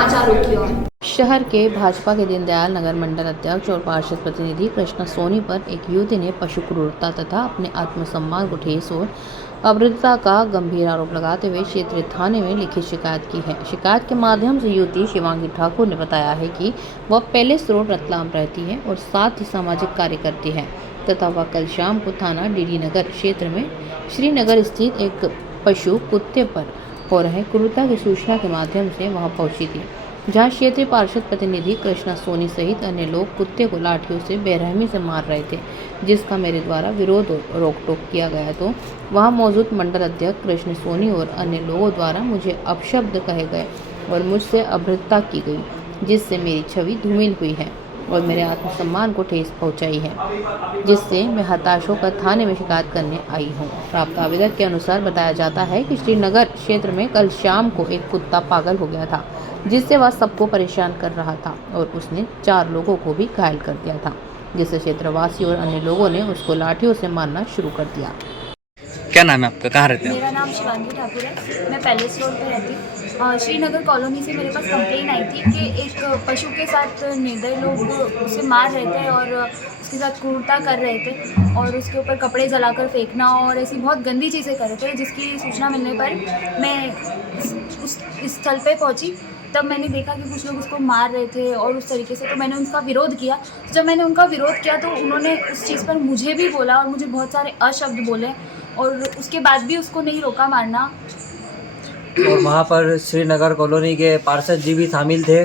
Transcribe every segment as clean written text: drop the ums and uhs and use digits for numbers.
समाचारों की ओर। शहर के भाजपा के दीनदयाल नगर मंडल अध्यक्ष और पार्षद प्रतिनिधि कृष्णा सोनी पर एक युवती ने पशु क्रूरता तथा अपने आत्मसम्मान को ठेस और अभद्रता का गंभीर आरोप लगाते हुए क्षेत्रीय थाने में लिखित शिकायत की है। शिकायत के माध्यम से युवती शिवांगी ठाकुर ने बताया है कि वह पैलेस रोड रतलाम रहती है और साथ ही सामाजिक कार्य करती है तथा वह कल शाम को थाना डीडी नगर क्षेत्र में श्रीनगर स्थित एक पशु कुत्ते पर हो रहे क्रूरता की सूचना के माध्यम से वहां पहुंची थी, जहां क्षेत्रीय पार्षद प्रतिनिधि कृष्णा सोनी सहित अन्य लोग कुत्ते को लाठियों से बेरहमी से मार रहे थे, जिसका मेरे द्वारा विरोध और रोक टोक किया गया तो वहां मौजूद मंडल अध्यक्ष कृष्ण सोनी और अन्य लोगों द्वारा मुझे अपशब्द कहे गए और मुझसे अभद्रता की गई, जिससे मेरी छवि धूमिल हुई है और मेरे आत्मसम्मान को ठेस पहुंचाई है, जिससे मैं हताश होकर थाने में शिकायत करने आई हूं। प्राप्त आवेदक के अनुसार बताया जाता है कि श्रीनगर क्षेत्र में कल शाम को एक कुत्ता पागल हो गया था, जिससे वह सबको परेशान कर रहा था और उसने 4 लोगों को भी घायल कर दिया था, जिससे क्षेत्रवासी और अन्य लोगों ने उसको लाठियों से मारना शुरू कर दिया। क्या नाम है आपका, कहाँ रहते हैं? मेरा नाम शिवांगी ठाकुर है। मैं पैलेस रोड पे रहती हूँ। श्रीनगर कॉलोनी से मेरे पास कंप्लेन आई थी कि एक पशु के साथ निर्दयी लोग उसे मार रहे थे और उसके साथ क्रूरता कर रहे थे और उसके ऊपर कपड़े जलाकर फेंकना और ऐसी बहुत गंदी चीज़ें कर रहे थे, जिसकी सूचना मिलने पर मैं उस स्थल पे पहुंची। तब मैंने देखा कि कुछ लोग उसको मार रहे थे और उस तरीके से, तो मैंने उनका विरोध किया। जब मैंने उनका विरोध किया तो उन्होंने उस चीज़ पर मुझे भी बोला और मुझे बहुत सारे अशब्द बोले और उसके बाद भी उसको नहीं रोका मारना। और वहाँ पर श्रीनगर कॉलोनी के पार्षद जी भी शामिल थे,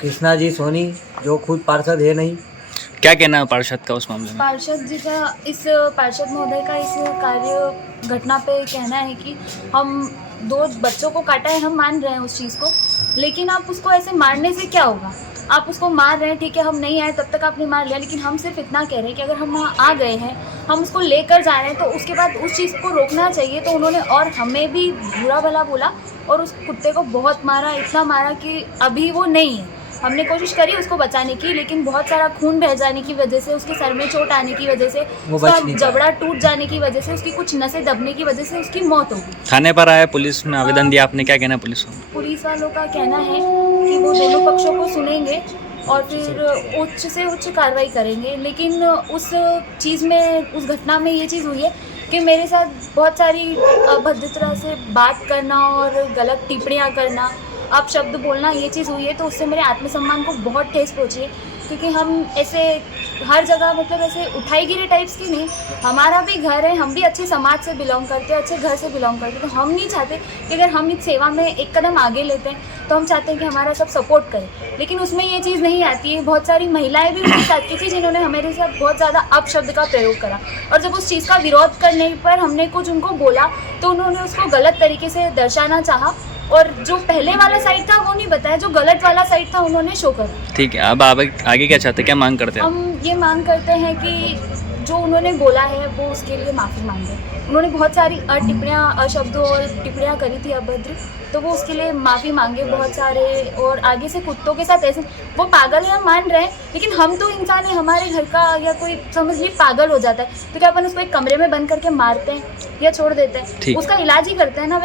कृष्णा जी सोनी, जो खुद पार्षद है नहीं। क्या कहना है पार्षद का उस मामले में? पार्षद जी का, इस पार्षद महोदय का इस कार्य घटना पे कहना है कि हम 2 बच्चों को काटा है, हम मान रहे हैं उस चीज़ को, लेकिन आप उसको ऐसे मारने से क्या होगा? आप उसको मार रहे हैं, ठीक है, हम नहीं आए तब तक आपने मार लिया, लेकिन हम सिर्फ इतना कह रहे हैं कि अगर हम वहाँ आ गए हैं, हम उसको लेकर जा रहे हैं, तो उसके बाद उस चीज़ को रोकना चाहिए। तो उन्होंने और हमें भी बुरा भला बोला और उस कुत्ते को बहुत मारा, इतना मारा कि अभी वो नहीं है। हमने कोशिश करी उसको बचाने की, लेकिन बहुत सारा खून बह जाने की वजह से, उसके सर में चोट आने की वजह से, उसका जबड़ा टूट जाने की वजह से, उसकी कुछ नसें दबने की वजह से उसकी मौत हो गई। थाने पर आए, पुलिस में आवेदन दिया आपने, क्या कहना है पुलिस को? पुलिस वालों का कहना है कि वो दोनों पक्षों को सुनेंगे और फिर उच्च से उच्च कार्रवाई करेंगे, लेकिन उस चीज़ में, उस घटना में ये चीज़ हुई है कि मेरे साथ बहुत सारी अभद्रता से बात करना और गलत टिप्पणियाँ करना, अपशब्द बोलना, ये चीज़ हुई है। तो उससे मेरे आत्मसम्मान को बहुत ठेस पहुँची है, क्योंकि हम ऐसे हर जगह, मतलब ऐसे उठाईगिरी टाइप्स की नहीं, हमारा भी घर है, हम भी अच्छे समाज से बिलोंग करते हैं, अच्छे घर से बिलोंग करते हैं। तो हम नहीं चाहते कि अगर हम इस सेवा में एक कदम आगे लेते हैं तो हम चाहते हैं कि हमारा सब सपोर्ट करें, लेकिन उसमें ये चीज़ नहीं आती है। बहुत सारी महिलाएं भी उनके साथ की थी जिन्होंने हमारे साथ बहुत ज़्यादा अपशब्द का प्रयोग करा, और जब उस चीज़ का विरोध करने पर हमने कुछ उनको बोला तो उन्होंने उसको गलत तरीके से दर्शाना चाहा और जो पहले वाला साइड था वो नहीं बताया, जो गलत वाला साइड था उन्होंने शो करा। ठीक है, अब आगे क्या चाहते हैं, क्या मांग करते हैं? हम ये मांग करते हैं कि जो उन्होंने बोला है वो उसके लिए माफ़ी मांगे। उन्होंने बहुत सारी अशब्दों और टिप्पणियाँ करी थी अभद्र, तो वो उसके लिए माफ़ी मांगे बहुत सारे। और आगे से कुत्तों के साथ ऐसे, वो पागल है हम मान रहे हैं, लेकिन हम तो इंसान है, हमारे घर का या कोई समझ लीजिए पागल हो जाता है तो क्या अपन उसको एक कमरे में बंद करके मारते हैं या छोड़ देते हैं? उसका इलाज ही करते हैं ना।